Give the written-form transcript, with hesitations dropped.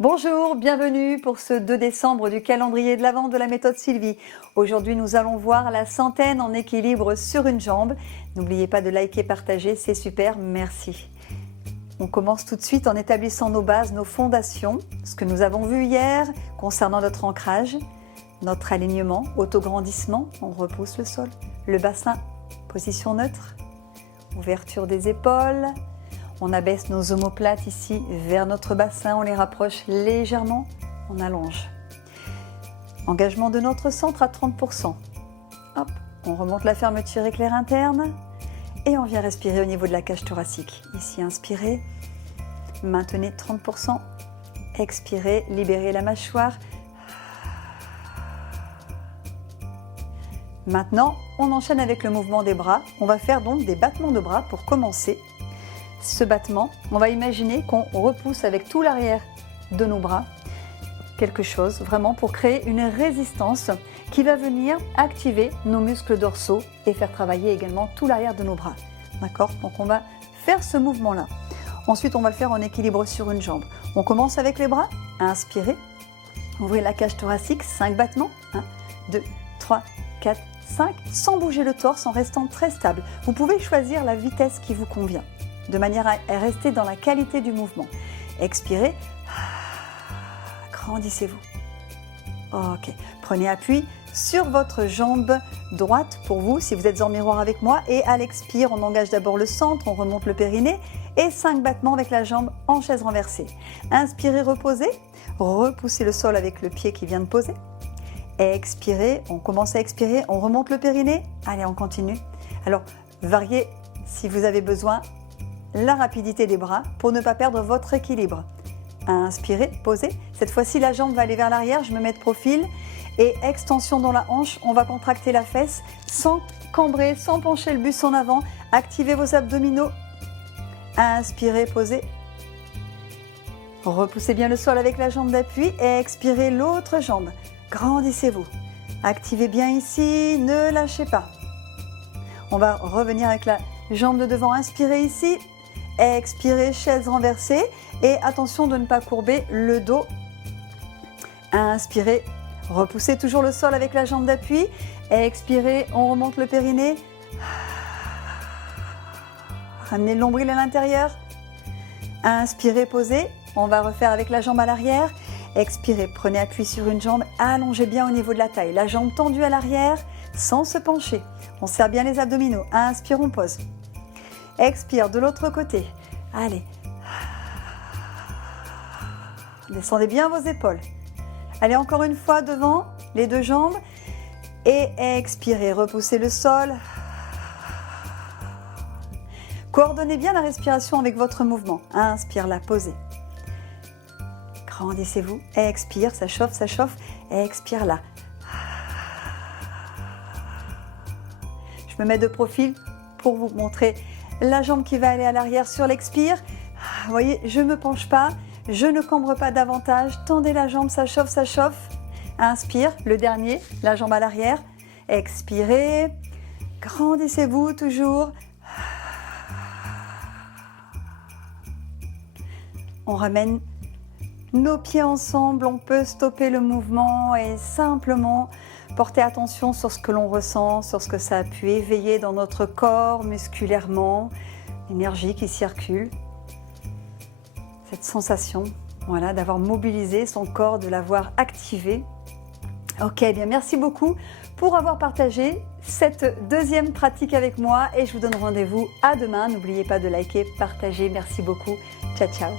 Bonjour, bienvenue pour ce 2 décembre du calendrier de l'Avent de la méthode Sylvie. Aujourd'hui, nous allons voir la centaine en équilibre sur une jambe. N'oubliez pas de liker, partager, c'est super, merci. On commence tout de suite en établissant nos bases, nos fondations, ce que nous avons vu hier concernant notre ancrage, notre alignement, autograndissement, on repousse le sol, le bassin, position neutre, ouverture des épaules. On abaisse nos omoplates ici vers notre bassin, on les rapproche légèrement, on allonge. Engagement de notre centre à 30%. Hop, on remonte la fermeture éclair interne et on vient respirer au niveau de la cage thoracique. Ici, inspirez, maintenez 30%, expirez, libérez la mâchoire. Maintenant, on enchaîne avec le mouvement des bras. On va faire donc des battements de bras pour commencer. Ce battement, on va imaginer qu'on repousse avec tout l'arrière de nos bras quelque chose vraiment pour créer une résistance qui va venir activer nos muscles dorsaux et faire travailler également tout l'arrière de nos bras. D'accord? Donc on va faire ce mouvement-là. Ensuite, on va le faire en équilibre sur une jambe. On commence avec les bras. Inspirez. Ouvrez la cage thoracique. 5 battements. 1, 2, 3, 4, 5. Sans bouger le torse, en restant très stable. Vous pouvez choisir la vitesse qui vous convient, de manière à rester dans la qualité du mouvement. Expirez, grandissez-vous. Ok, prenez appui sur votre jambe droite pour vous, si vous êtes en miroir avec moi. Et à l'expire, on engage d'abord le centre, on remonte le périnée. Et 5 battements avec la jambe en chaise renversée. Inspirez, reposez. Repoussez le sol avec le pied qui vient de poser. Expirez, on commence à expirer, on remonte le périnée. Allez, on continue. Alors, variez si vous avez besoin la rapidité des bras pour ne pas perdre votre équilibre. Inspirez, posez. Cette fois-ci, la jambe va aller vers l'arrière, je me mets de profil et extension dans la hanche. On va contracter la fesse sans cambrer, sans pencher le buste en avant. Activez vos abdominaux. Inspirez, posez. Repoussez bien le sol avec la jambe d'appui et expirez l'autre jambe. Grandissez-vous. Activez bien ici, ne lâchez pas. On va revenir avec la jambe de devant. Inspirez ici. Expirez, chaise renversée et attention de ne pas courber le dos. Inspirez, repoussez toujours le sol avec la jambe d'appui. Expirez, on remonte le périnée. Ramenez le nombril à l'intérieur. Inspirez, posez. On va refaire avec la jambe à l'arrière. Expirez, prenez appui sur une jambe, allongez bien au niveau de la taille. La jambe tendue à l'arrière sans se pencher. On serre bien les abdominaux. Inspire, on pose. Expire de l'autre côté. Allez. Descendez bien vos épaules. Allez, encore une fois devant les deux jambes. Et expirez. Repoussez le sol. Coordonnez bien la respiration avec votre mouvement. Inspire là, posez. Grandissez-vous. Expire, ça chauffe, ça chauffe. Expire là. Je me mets de profil pour vous montrer la jambe qui va aller à l'arrière sur l'expire. Vous voyez, je ne me penche pas, je ne cambre pas davantage. Tendez la jambe, ça chauffe, ça chauffe. Inspire, le dernier, la jambe à l'arrière. Expirez. Grandissez-vous toujours. On ramène nos pieds ensemble, on peut stopper le mouvement et simplement porter attention sur ce que l'on ressent, sur ce que ça a pu éveiller dans notre corps musculairement, l'énergie qui circule, cette sensation, voilà, d'avoir mobilisé son corps, de l'avoir activé. Ok, bien merci beaucoup pour avoir partagé cette deuxième pratique avec moi et je vous donne rendez-vous à demain. N'oubliez pas de liker, partager, merci beaucoup. Ciao, ciao.